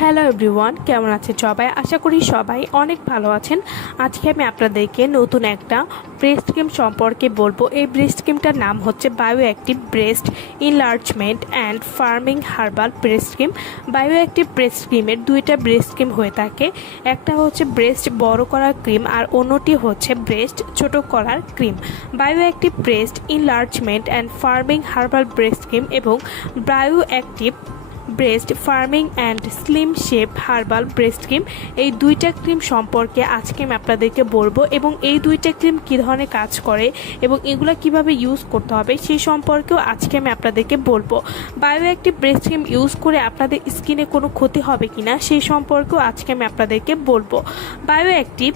Hello everyone, কেমন আছেন সবাই? আশা করি সবাই অনেক ভালো আছেন। আজকে আমি আপনাদেরকে নতুন একটা ব্রেস্ট ক্রিম সম্পর্কে বলবো। এই ব্রেস্ট ক্রিমটার নাম হচ্ছে bio active breast enlargement and firming herbal breast cream. Bio active breast ক্রিমের দুইটা ব্রেস্ট ক্রিম হয়ে থাকে, একটা হচ্ছে ব্রেস্ট বড় করার ক্রিম আর অন্যটি হচ্ছে ব্রেস্ট ছোট করার cream. Bio active breast enlargement and firming herbal breast cream এবং bio active breast firming and slim shape herbal breast cream, এই দুইটা ক্রিম সম্পর্কে আজকে আমি আপনাদেরকে বলবো এবং এই দুইটা ক্রিম কী ধরনের কাজ করে এবং এগুলো কিভাবে ইউজ করতে হবে সেই সম্পর্কেও আজকে আমি আপনাদেরকে বলবো। Bio active breast cream use করে আপনাদের স্কিনে কোনো ক্ষতি হবে কিনা সেই সম্পর্কেও আজকে আমি আপনাদেরকে বলবো। Bio active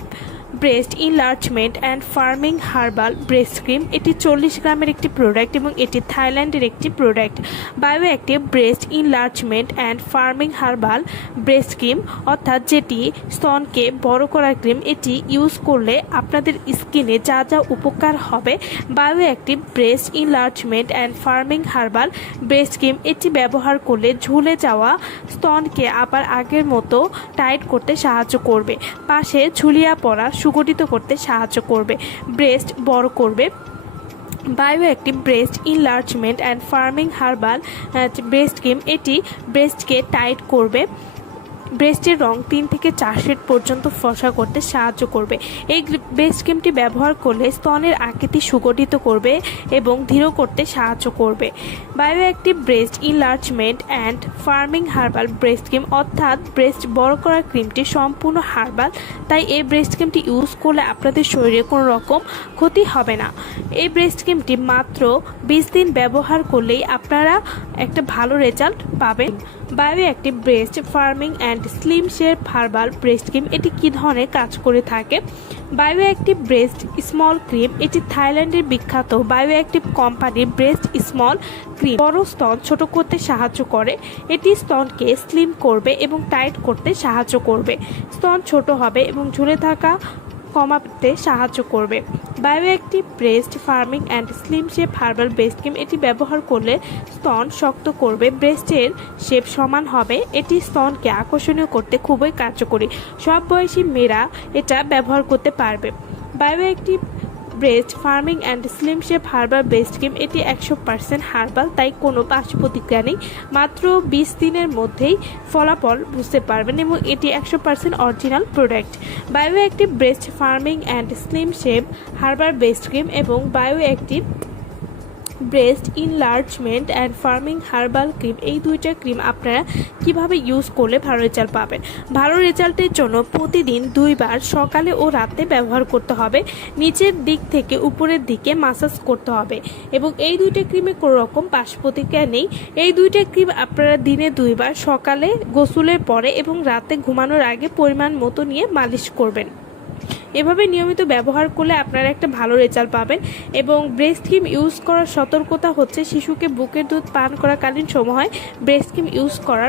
breast enlargement and firming herbal breast cream, এটি 40 গ্রামের একটি প্রোডাক্ট এবং এটি থাইল্যান্ডের একটি product. Bio active breast enlargement and firming herbal breast cream অর্থাৎ যেটি স্তনকে বড় করার ক্রিম, এটি ইউজ করলে আপনাদের স্কিনে যা যা উপকার হবে। Bio active breast enlargement and firming herbal breast cream, এটি ব্যবহার করলে ঝুলে যাওয়া স্তনকে আবার আগের মতো টাইট করতে সাহায্য করবে, পাশে ঝুলিয়ে পড়া সুগঠিত করতে সাহায্য করবে, ব্রেস্ট বড় করবে। Bio active breast enlargement and firming herbal breast cream, এটি ব্রেস্টকে টাইট করবে, ব্রেস্টের রং 3 থেকে 4 শেড পর্যন্ত ফর্সা করতে সাহায্য করবে। এই ব্রেস্ট ক্রিমটি ব্যবহার করলে স্তনের আকৃতি সুগঠিত করবে এবং দৃঢ় করতে সাহায্য করবে। Bio active breast enlargement and firming herbal breast cream অর্থাৎ ব্রেস্ট বড় করার ক্রিমটি সম্পূর্ণ হার্বাল, তাই এই ব্রেস্ট ক্রিমটি ইউজ করলে আপনাদের শরীরে কোনো রকম ক্ষতি হবে না। এই ব্রেস্ট ক্রিমটি মাত্র 20 দিন ব্যবহার করলেই আপনারা একটা ভালো রেজাল্ট পাবেন। Bio active breast firming and slim shape herbal breast cream, এটি কী ধরনের কাজ করে থাকে? Bio active breast small cream, এটি থাইল্যান্ডের বিখ্যাত বায়ো অ্যাক্টিভ কোম্পানির ব্রেস্ট স্মল ক্রিম, বড় স্তন ছোট করতে সাহায্য করে। এটি স্তনকে স্লিম করবে এবং টাইট করতে সাহায্য করবে, স্তন ছোট হবে এবং ঝুলে থাকা কমাতে সাহায্য করবে। Bio active breast firming and slim shape herbal breast cream, এটি ব্যবহার করলে স্তন শক্ত করবে, ব্রেস্টের শেপ সমান হবে, এটি স্তনকে আকর্ষণীয় করতে খুবই কার্যকরী, সব বয়সী মেয়েরা এটা ব্যবহার করতে পারবে। Bio active breast firming and slim shape herbal breast cream, এটি 100% হার্বাল, তাই কোনো পার্শ্ব প্রতিক্রিয়া নেই, মাত্র 20 দিনের মধ্যেই ফলাফল বুঝতে পারবেন এবং এটি 100% original product. Bio active breast firming and slim shape herbal breast cream এবং bio active breast enlargement and firming herbal cream, এই দুইটা ক্রিম আপনারা কিভাবে ইউজ করলে ভালো রেজাল্ট পাবেন? ভালো রেজাল্টের জন্য প্রতিদিন 2 বার সকালে ও রাতে ব্যবহার করতে হবে, নিচের দিক থেকে উপরের দিকে মাসাজ করতে হবে এবং এই দুইটা ক্রিমে কোনো রকম পার্শ্ব প্রতিক্রিয়া নেই। এই দুইটা ক্রিম আপনারা দিনে 2 বার সকালে গোসলের পরে এবং রাতে ঘুমানোর আগে পরিমাণ মতো নিয়ে মালিশ করবেন। এভাবে নিয়মিত ব্যবহার করলে আপনারা একটা ভালো রেজাল্ট পাবেন। এবং ব্রেস্ট ক্রিম ইউজ করার সতর্কতা হচ্ছে, শিশুকে বুকের দুধ পান করাকালীন সময় ব্রেস্ট ক্রিম ইউজ করার